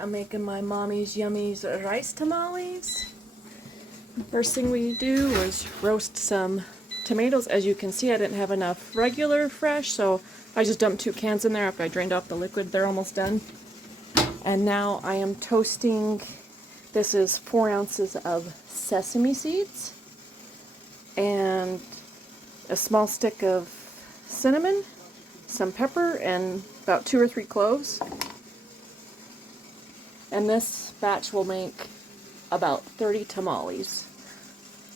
I'm making my mommy's yummies rice tamales. First thing we do was roast some tomatoes. As you can see, I didn't have enough regular fresh, so I just dumped 2 cans in there after I drained off the liquid. They're almost done. And now I am toasting, this is 4 ounces of sesame seeds and a small stick of cinnamon, some pepper, and about 2 or 3 cloves. And this batch will make about 30 tamales.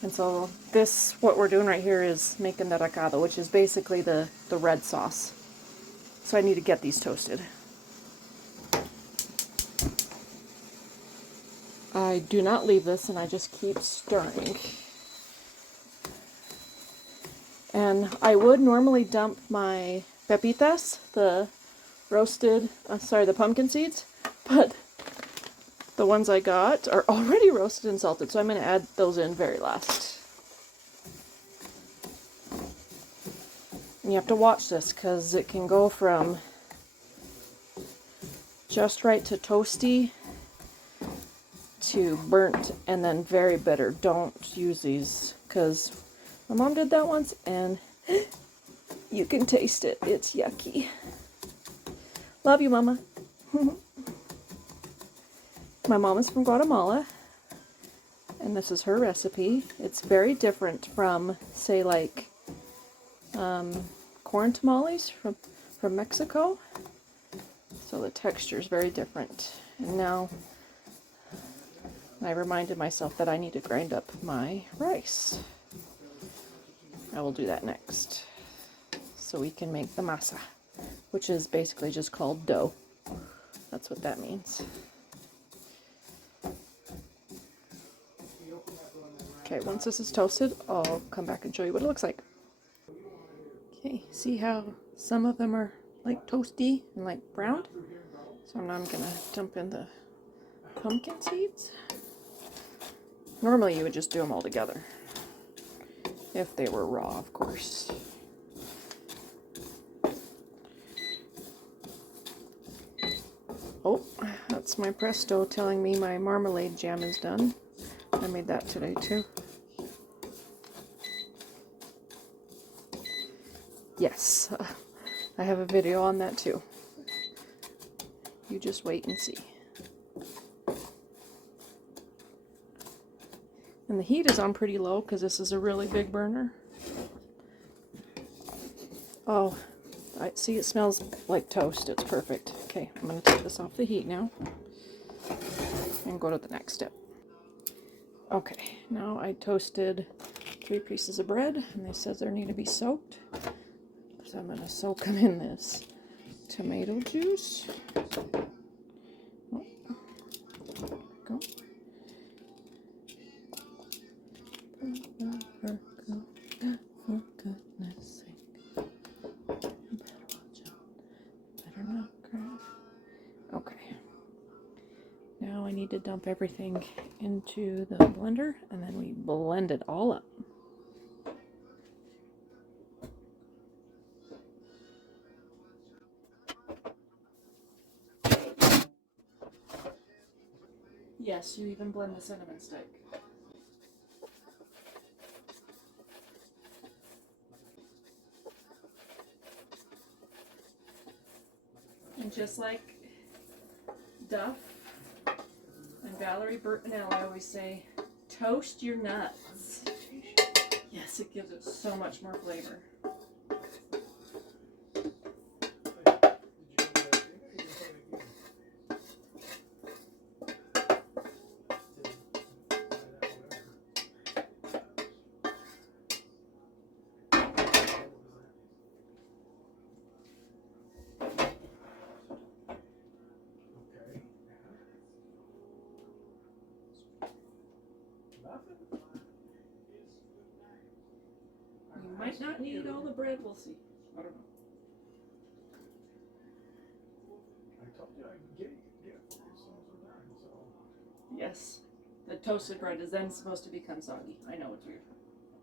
And so this, what we're doing right here is making the recado, which is basically the red sauce. So I need to get these toasted. I do not leave this, and I just keep stirring. And I would normally dump my pepitas, the roasted, the pumpkin seeds, but the ones I got are already roasted and salted, so I'm going to add those in very last. And you have to watch this because it can go from just right to toasty to burnt and then very bitter. Don't use these because my mom did that once and you can taste it. It's yucky. Love you, Mama. My mom is from Guatemala and this is her recipe. It's very different from, say, like corn tamales from Mexico. So the texture is very different. And now I reminded myself that I need to grind up my rice. I will do that next. So we can make the masa, which is basically just called dough. That's what that means. Okay, once this is toasted, I'll come back and show you what it looks like. Okay, see how some of them are like toasty and like browned? So now I'm gonna dump in the pumpkin seeds. Normally you would just do them all together. If they were raw, of course. Oh, that's my Presto telling me my marmalade jam is done. I made that today too. Yes, I have a video on that too. You just wait and see. And the heat is on pretty low because this is a really big burner. Oh, I see, it smells like toast. It's perfect. Okay, I'm going to take this off the heat now and go to the next step. Okay, now I toasted 3 pieces of bread and they said they need to be soaked. So I'm going to soak them in this tomato juice. Oh, there we go. For goodness sake. Better watch out. Better not crash. Okay. Now I need to dump everything into the blender and then we blend it all up. Yes, you even blend the cinnamon stick. And just like Duff and Valerie Bertinel, I always say, toast your nuts. Yes, it gives it so much more flavor. You might not need all the bread, we'll see. I don't know. I told you I could get it for you so. Yes. The toasted bread is then supposed to become soggy. I know, it's weird.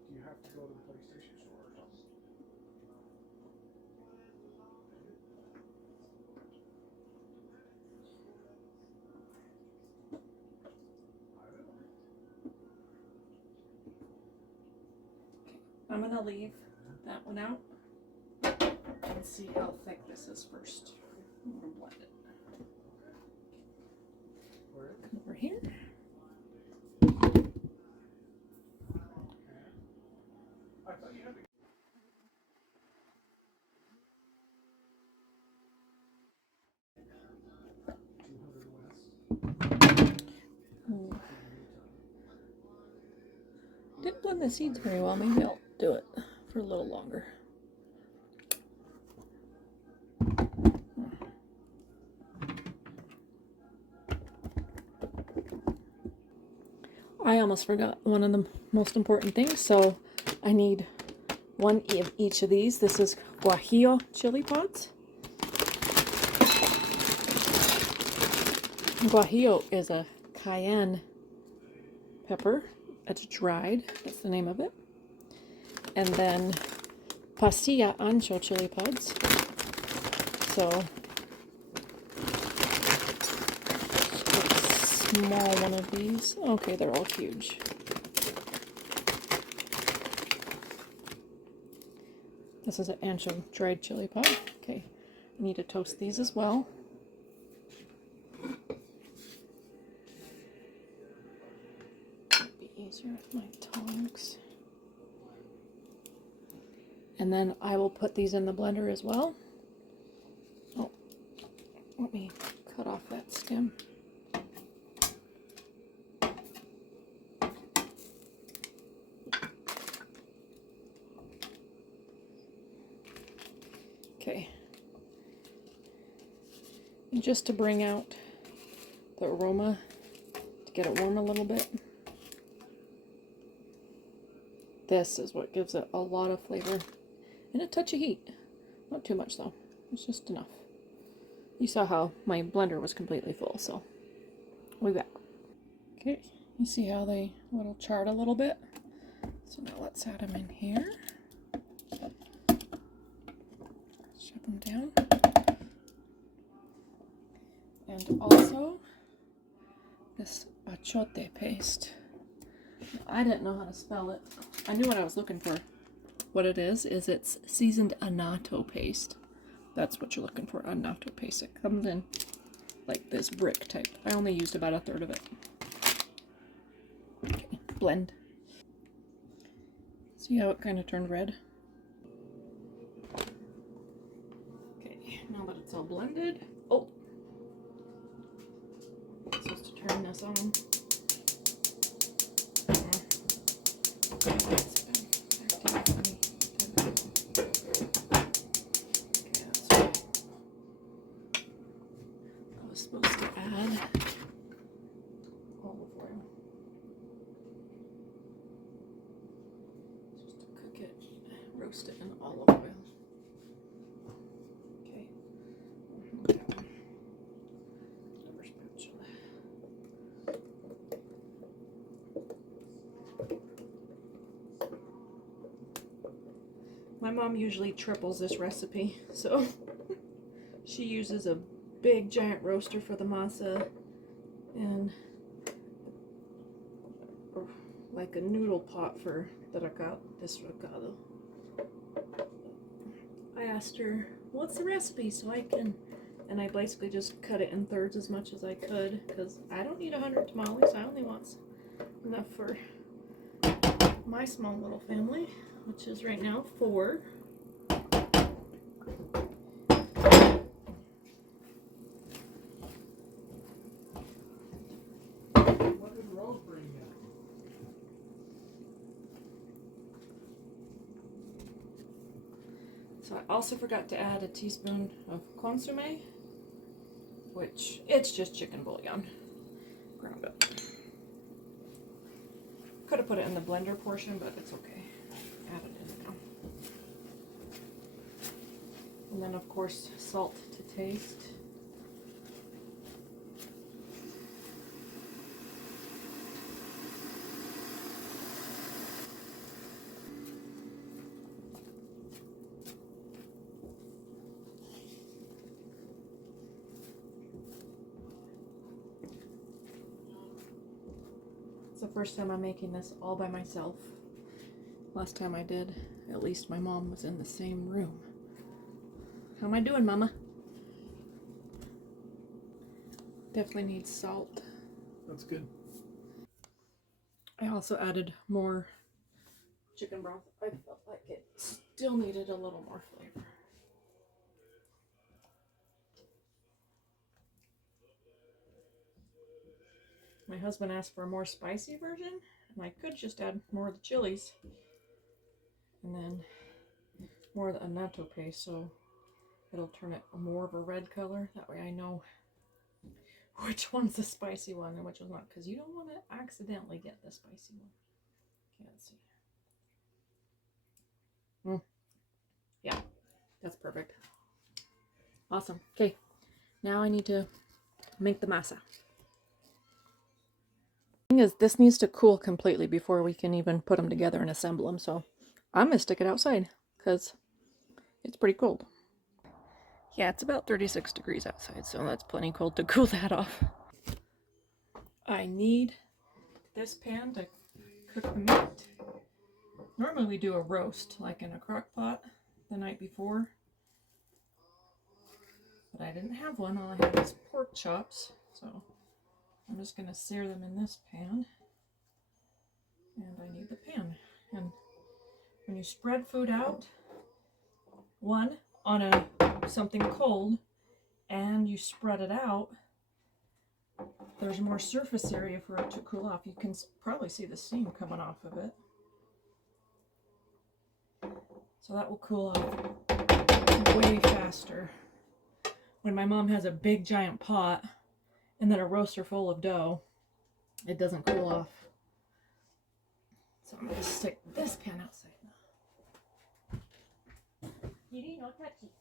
Do you have to go to the PlayStation store or something? I'm gonna leave that one out and see how thick this is first. I'm gonna blend it. Come over here. Didn't blend the seeds very well. Maybe I'll do it for a little longer. I almost forgot one of the most important things, so I need one of each of these. This is guajillo chili pods. Guajillo is a cayenne pepper. It's dried. That's the name of it. And then pasilla ancho chili pods. So small one of these. Okay, they're all huge. This is an ancho dried chili pod. Okay, I need to toast these as well. It'd be easier with my tongs. And then I will put these in the blender as well. Oh, let me cut off that stem. Okay, and just to bring out the aroma, to get it warm a little bit, this is what gives it a lot of flavor and a touch of heat. Not too much though, it's just enough. You saw how my blender was completely full, so we'll be back. Okay, you see how they little charred a little bit? So now let's add them in here. Shove them down. And also this achote paste. I didn't know how to spell it. I knew what I was looking for. What it is it's seasoned annatto paste. That's what you're looking for, annatto paste. It comes in like this brick type. I only used about 1/3 of it. Okay, blend. See how it kind of turned red? Okay, now that it's all blended, oh, I'm supposed to turn this on. I was supposed to add olive oil. Just to cook it, roast it in olive oil. Okay. Rubber spatula. My mom usually triples this recipe, so she uses a big giant roaster for the masa and like a noodle pot for the recado. I asked her, what's the recipe so I can, and I basically just cut it in thirds as much as I could because I don't need 100 tamales. I only want enough for my small little family, which is right now 4. What did Rose bring you? So I also forgot to add a teaspoon of consomme, which it's just chicken bouillon ground up. Could have put it in the blender portion, but it's okay. Add it in now. And then of course salt to taste. It's the first time I'm making this all by myself. Last time I did at least my mom was in the same room. How am I doing, Mama? Definitely needs salt. That's good. I also added more chicken broth. I felt like it still needed a little more flavor. My husband asked for a more spicy version, and I could just add more of the chilies and then more of the annatto paste, so it'll turn it more of a red color. That way I know which one's the spicy one and which one's not, because you don't want to accidentally get the spicy one. Okay, let's see. Yeah, that's perfect. Awesome. Okay, now I need to make the masa. The thing is, this needs to cool completely before we can even put them together and assemble them, so I'm going to stick it outside because it's pretty cold. Yeah, it's about 36 degrees outside, so that's plenty cold to cool that off. I need this pan to cook the meat. Normally we do a roast, like in a crock pot the night before. But I didn't have one, all I had was pork chops. So I'm just going to sear them in this pan. And I need the pan. And when you spread food out, one, on something cold, and you spread it out, there's more surface area for it to cool off. You can probably see the steam coming off of it. So that will cool off way faster. When my mom has a big giant pot and then a roaster full of dough, it doesn't cool off. So I'm going to stick this pan outside now. Kitty, no touchy.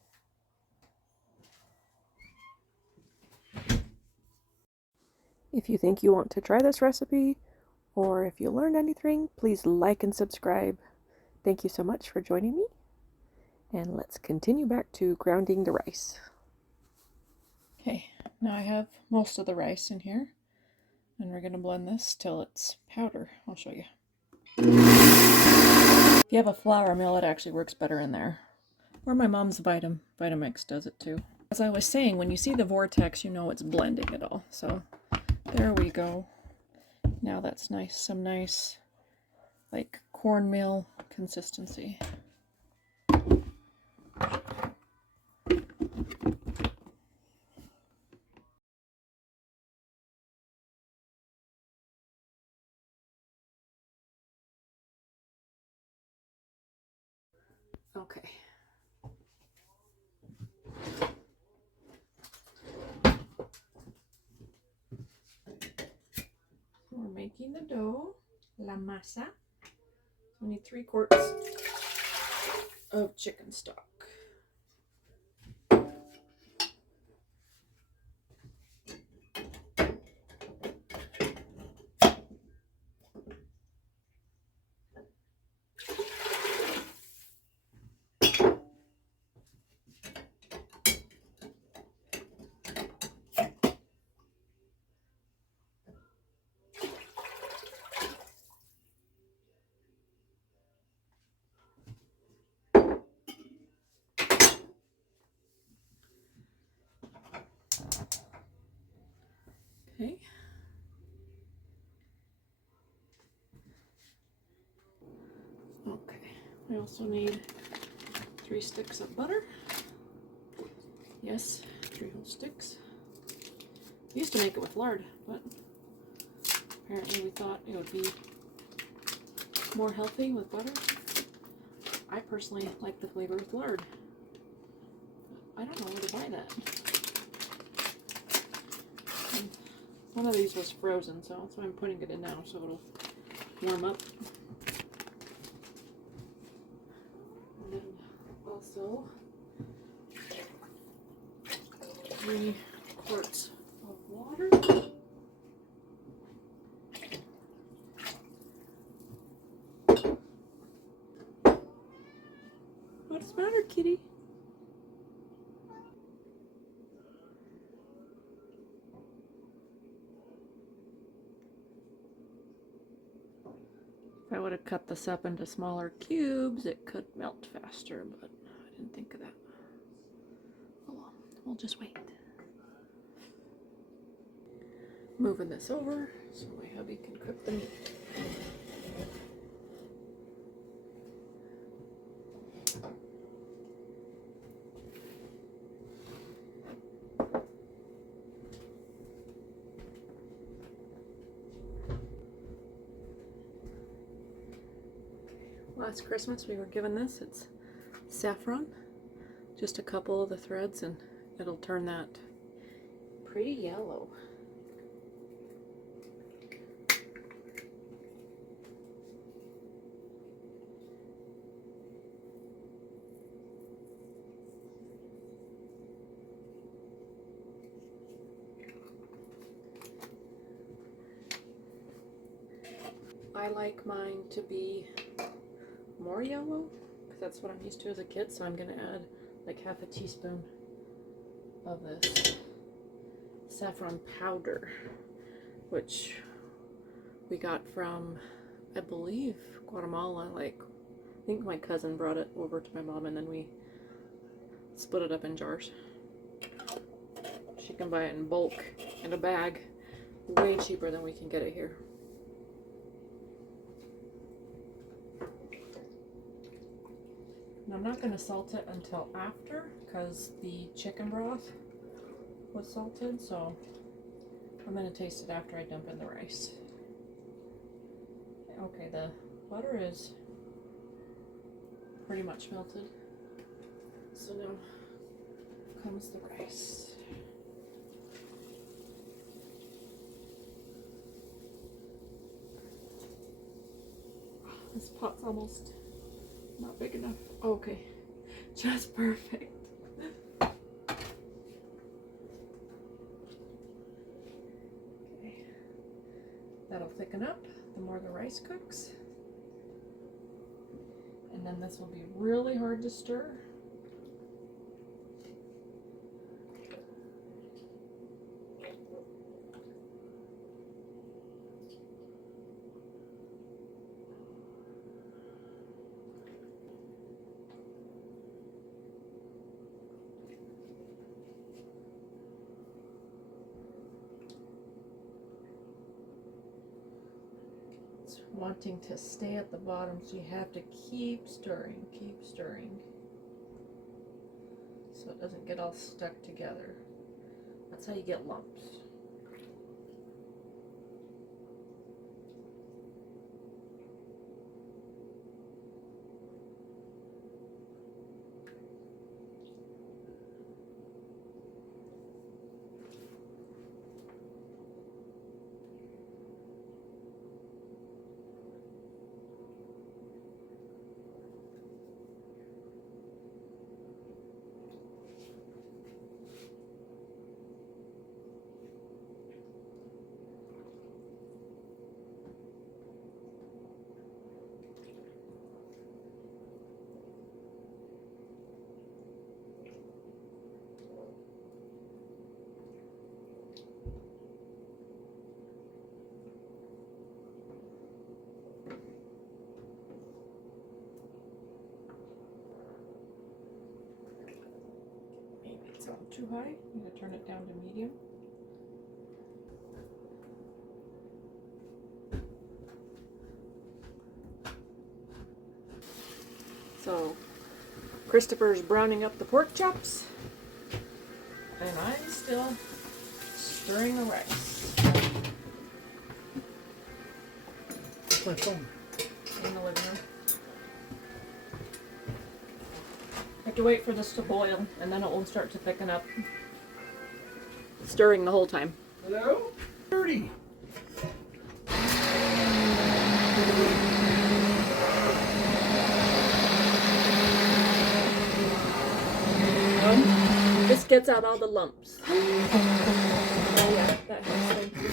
If you think you want to try this recipe, or if you learned anything, please like and subscribe. Thank you so much for joining me, and let's continue back to grounding the rice. Okay, now I have most of the rice in here, and we're going to blend this till it's powder. I'll show you. If you have a flour mill, it actually works better in there. Or my mom's Vitamix does it too. As I was saying, when you see the vortex, you know it's blending it all. So there we go. Now that's nice, some nice like cornmeal consistency. Okay. We're making the dough, la masa. We need 3 quarts of chicken stock. Okay. Okay. I also need 3 sticks of butter. Yes, 3 whole sticks. I used to make it with lard, but apparently we thought it would be more healthy with butter. I personally like the flavor with lard. I don't know where to buy that. And one of these was frozen, so that's why I'm putting it in now, so it'll warm up. And then also 3 quarts of water. What's the matter, kitty? If I would have cut this up into smaller cubes, it could melt faster, but I didn't think of that. Oh well, we'll just wait. Moving this over so my hubby can cook the meat. Last Christmas we were given this. It's saffron, just a couple of the threads, and it'll turn that pretty yellow. I like mine to be more yellow because that's what I'm used to as a kid, so I'm going to add like half a teaspoon of this saffron powder, which we got from, I believe, Guatemala. Like, I think my cousin brought it over to my mom and then we split it up in jars. She can buy it in bulk in a bag, way cheaper than we can get it here. And I'm not going to salt it until after because the chicken broth was salted, so I'm going to taste it after I dump in the rice. Okay, the butter is pretty much melted, so now comes the rice. This pot's almost not big enough. Okay, just perfect. Okay, that'll thicken up the more the rice cooks. And then this will be really hard to stir. Wanting to stay at the bottom, so you have to keep stirring, so it doesn't get all stuck together. That's how you get lumps. Too high, I'm going to turn it down to medium. So Christopher's browning up the pork chops, and I'm still stirring the rice. My phone. In the living room. I have to wait for this to boil, and then it will start to thicken up. Stirring the whole time. Hello? 30. This gets out all the lumps. Oh yeah, that helps. Thank you.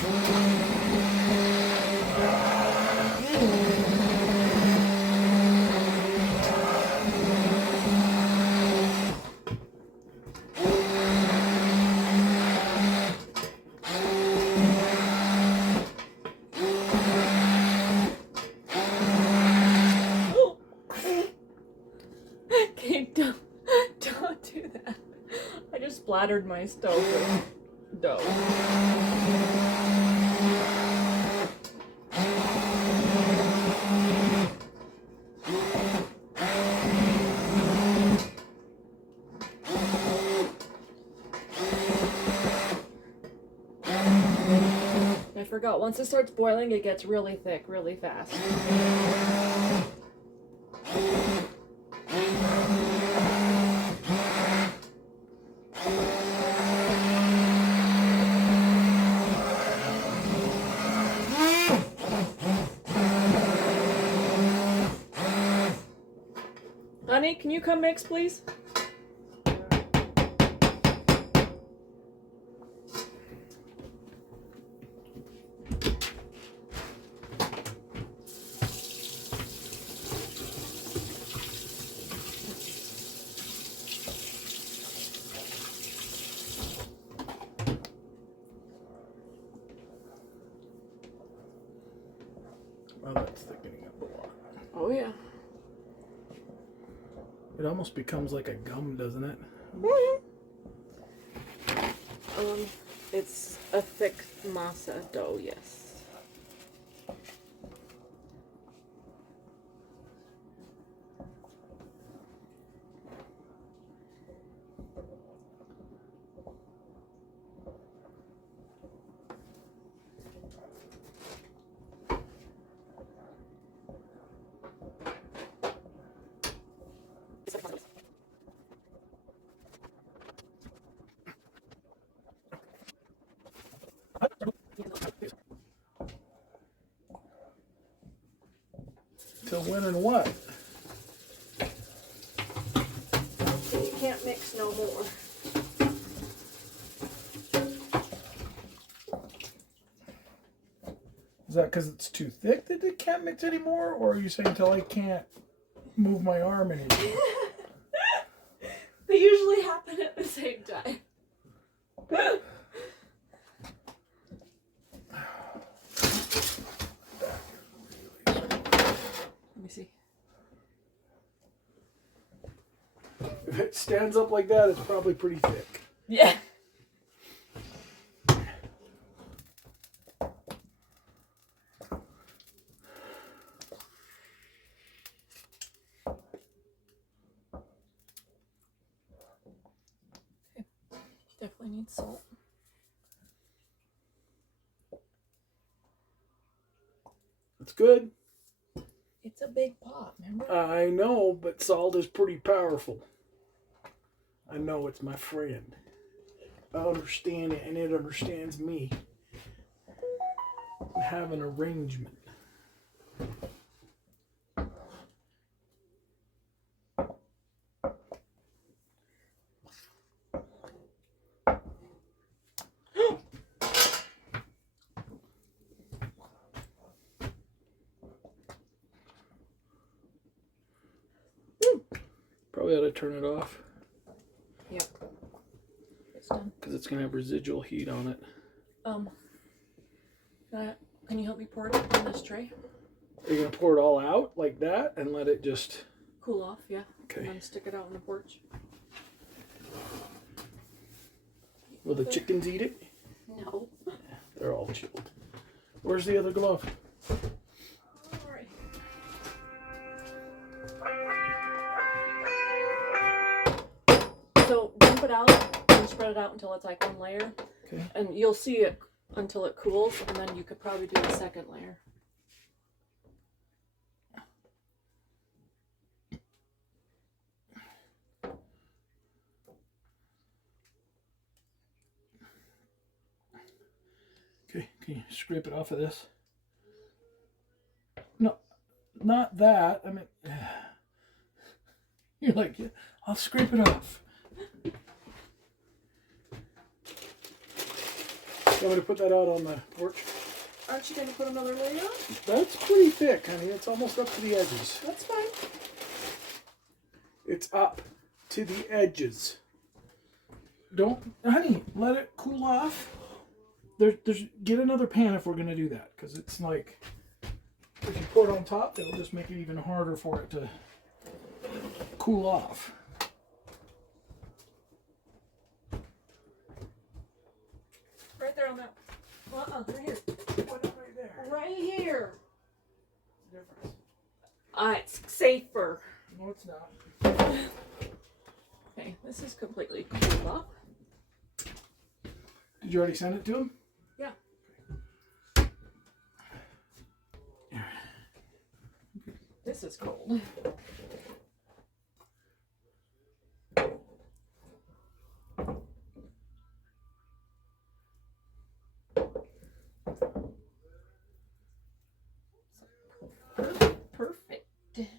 splattered my stove with dough. I forgot, once it starts boiling, it gets really thick really fast. Honey, can you come mix, please? Oh, that's thickening up a lot. Oh yeah. It almost becomes like a gum, doesn't it? It's a thick masa dough, yes. Till when and what? You can't mix no more. Is that because it's too thick that it can't mix anymore? Or are you saying until I can't move my arm anymore? They usually happen at the same time. Let me see. If it stands up like that, it's probably pretty thick. Yeah. Definitely need salt. It's good. It's a big pot, remember? I know, but salt is pretty powerful. I know it's my friend. I understand it, and it understands me. I have an arrangement. Probably ought to turn it off. Yep. It's done. Because it's going to have residual heat on it. Can you help me pour it on this tray? Are you going to pour it all out like that and let it just... Cool off, yeah. Okay. And then stick it out on the porch. Will the chickens eat it? No. They're all chilled. Where's the other glove? Alright. So dump it out and spread it out until it's like one layer. Okay. And you'll see it until it cools, and then you could probably do a second layer. Okay, can you scrape it off of this? No, not that. I mean, you're like, yeah, I'll scrape it off. You want me to put that out on the porch? Aren't you going to put another layer on? That's pretty thick, honey. It's almost up to the edges. That's fine. It's up to the edges. Don't, honey, let it cool off. Get another pan if we're going to do that. Because it's like, if you pour it on top, it'll just make it even harder for it to cool off. Right there on that. Right here. Why not right there? Right here. What's the difference? It's safer. No, it's not. Okay, this is completely cooled off. Did you already send it to him? Yeah. This is cold. Perfect. Thank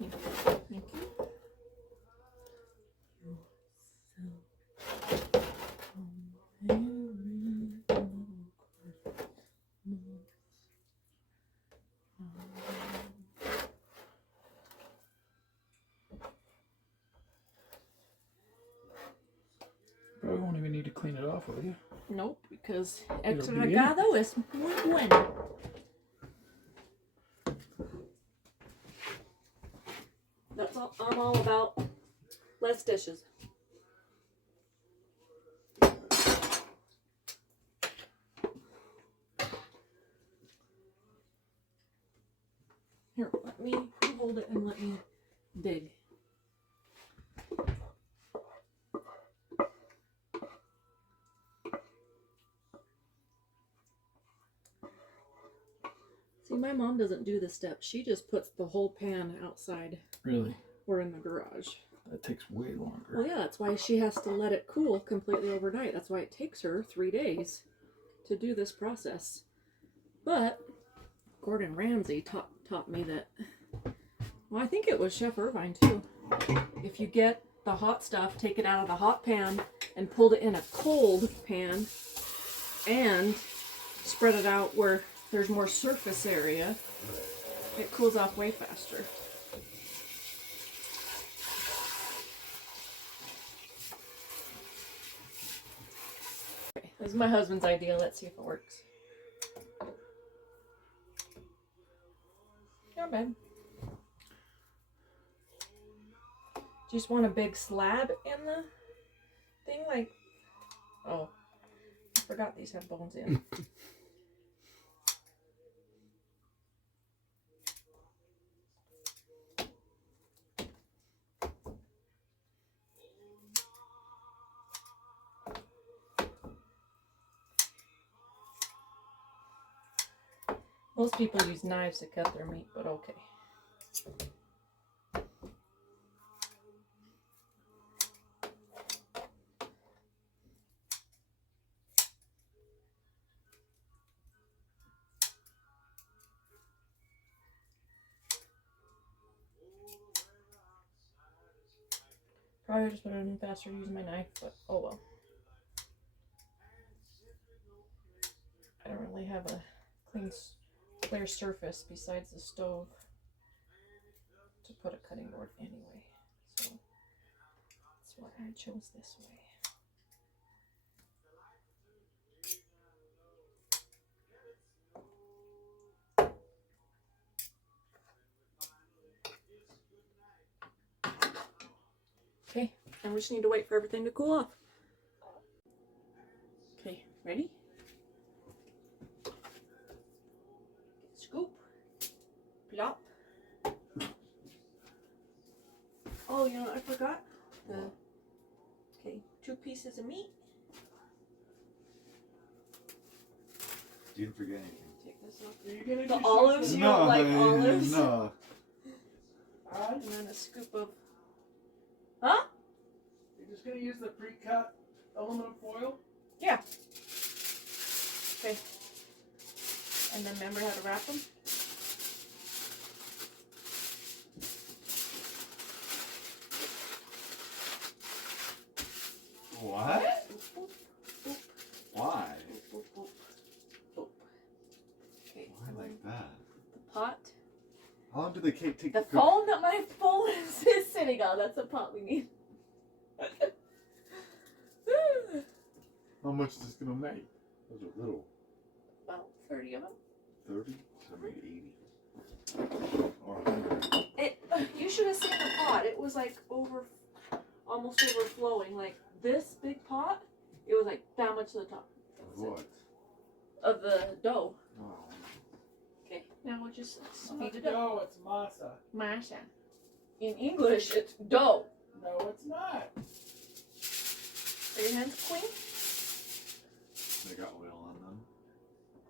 you. Probably won't even need to clean it off, will you? Nope, because It'll extra be in it. regado es muy bueno. That's all I'm all about. Less dishes. Here, let me hold it and let me dig. See, my mom doesn't do the steps. She just puts the whole pan outside Really? or in the garage. That takes way longer. Well, yeah, that's why she has to let it cool completely overnight. That's why it takes her 3 days to do this process. But Gordon Ramsay taught me that. Well, I think it was Chef Irvine too. If you get the hot stuff, take it out of the hot pan and pull it in a cold pan and spread it out where there's more surface area, it cools off way faster. Okay, this is my husband's idea. Let's see if it works. Not bad. Just want a big slab in the thing, like, oh, I forgot these have bones in. Most people use knives to cut their meat, but okay. Probably just put it in faster using my knife, but oh well. I don't really have a clear surface besides the stove to put a cutting board anyway, so that's why I chose this way. Okay, and we just need to wait for everything to cool off. Okay, ready? Scoop. Plop. Oh, you know what I forgot? Okay, 2 pieces of meat. You didn't forget anything. Take this off. Are you gonna The just olives, use you don't like olives? No. And then a scoop of... Huh? You're just gonna use the pre-cut aluminum foil? Yeah. Okay. And then remember how to wrap them? What? Why? Okay. Why like that? The pot. How long do the cake take The to cook? phone that my phone is sitting on. That's a pot we need. How much is this gonna make? Those are little. About 30 of them. 30? So I made 80. Or 100. You should have seen the pot. It was like over almost overflowing. Like this big pot, it was like that much to the top. What? Of the dough. Oh. Okay, now we'll just speed it up. No, it's masa. Masa. In English, it's dough. No, it's not. Are your hands clean? They got oil on them.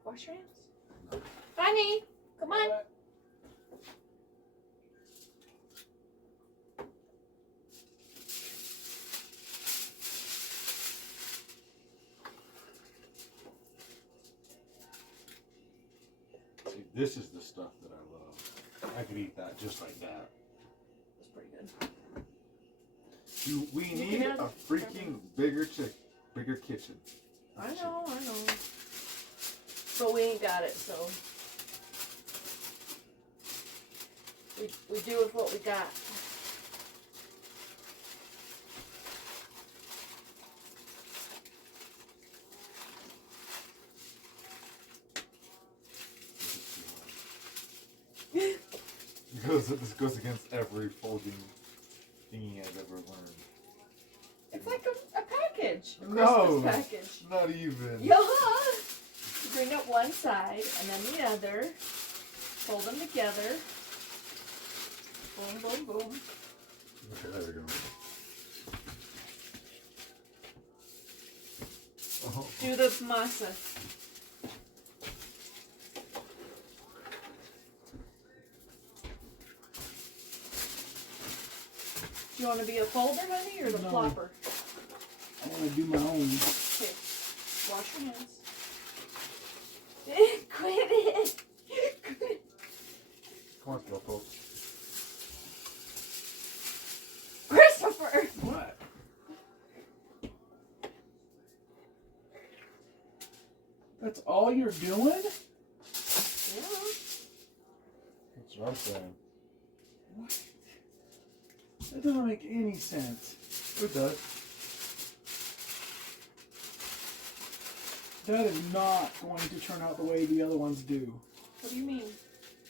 Wash your hands. Honey, come on. See, this is the stuff that I love. I could eat that just like that. That's pretty good. We You need can add- a freaking bigger kitchen. I know. But we ain't got it, so we do with what we got. This goes against every folding thingy I've ever learned. It's like a package. A No, Christmas package. not even. Yeah. You bring up one side and then the other. Fold them together. Boom, boom, boom. Okay, there we go. Oh. Do the masa. Do you want to be a folder, honey, or the No. flopper? I want to do my own. Okay. Wash your hands. Quit it. Quit. Come on, Slowpoke. Christopher! What? That's all you're doing? Yeah. That's what I'm saying. What? That doesn't make any sense. It does. That is not going to turn out the way the other ones do. What do you mean?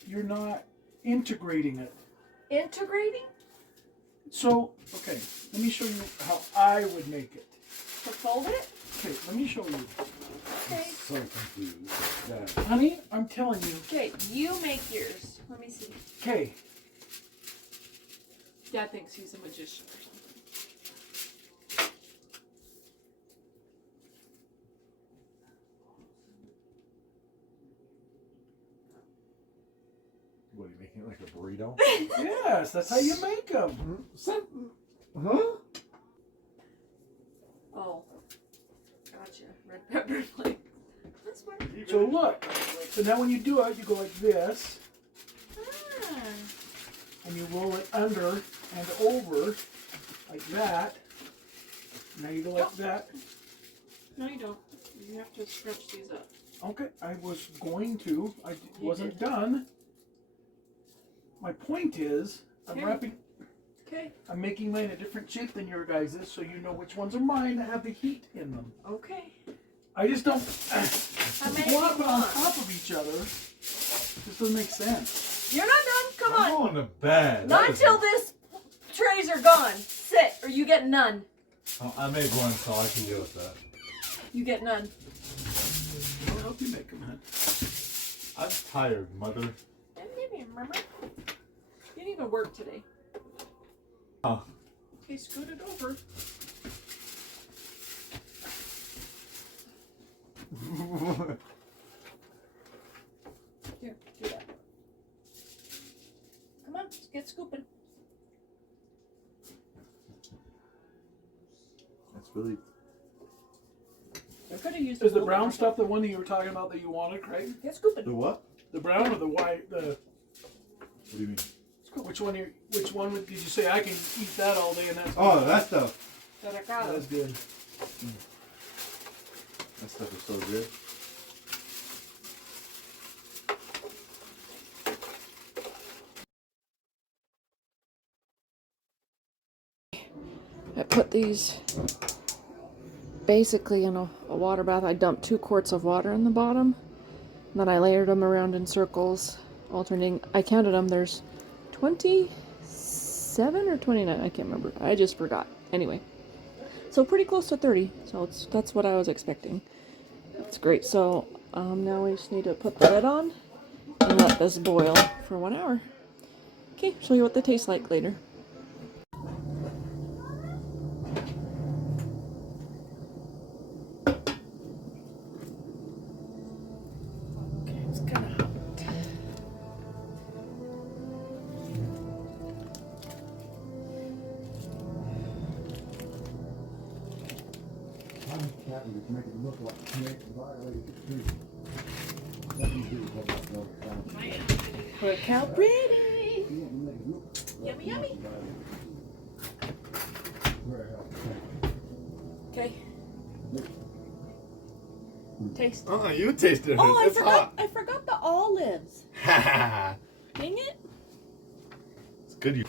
You're not integrating it. Integrating? So, okay, let me show you how I would make it. To fold it? Okay, let me show you. Okay. I'm so confused. Yeah. Honey, I'm telling you. Okay, you make yours. Let me see. Okay, Dad thinks he's a magician or something. What, are you making it like a burrito? yes, that's how you make them. Huh? Oh. Gotcha. Red pepper flake. That's smart. So look, so now when you do it, you go like this, Ah. and you roll it under and over, like that. Now you go like that. No, you don't. You have to scrunch these up. Okay, I was going to. I You wasn't did. done. My point is, I'm Okay. wrapping. Okay. I'm making mine a different shape than your guys's, so you know which ones are mine that have the heat in them. Okay. I just don't How many flop do it you on want? top of each other. This doesn't make sense. You're not done. Come I'm on. going to bed. Not That is- until this trays are gone. Sit, or you get none. Oh, I made one, so I can deal with that. You get none. I'll help you make them, hun. I'm tired, mother. Didn't even remember. You didn't even work today. Oh. Okay, scoot it over. Here, do that. Come on, let's get scooping. That's really. I could have used Is the a brown little stuff the one that you were talking about that you wanted, Craig? Get scooping. The what? The brown or the white? The What do you mean? which one? Which one did you say I can eat that all day and that's? Oh, that stuff. That's good. That stuff is so good. I put these basically in a water bath. I dumped 2 quarts of water in the bottom. And then I layered them around in circles, alternating. I counted them. There's 26 27 or 29, I can't remember. I just forgot. Anyway, so pretty close to 30. So that's what I was expecting. That's great. So now we just need to put the lid on and let this boil for 1 hour. Okay, show you what they taste like later. Okay, it's kind of hot. Make it look like snakes violated the tree. Nothing to do with what Look how pretty! Yummy, yummy! Okay. Taste. You tasted it. Oh, It's hot. I forgot the olives. Ha Dang it. It's good.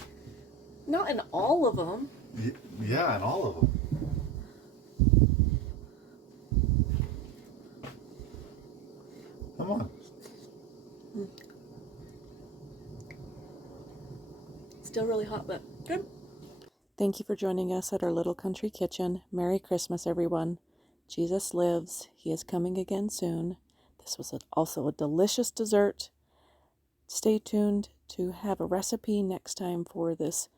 Not in all of them. Yeah, and all of them. Come on. Still really hot, but good. Thank you for joining us at our little country kitchen. Merry Christmas, everyone. Jesus lives. He is coming again soon. This was also a delicious dessert. Stay tuned to have a recipe next time for this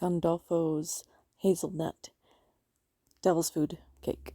Gandolfo's hazelnut devil's food cake.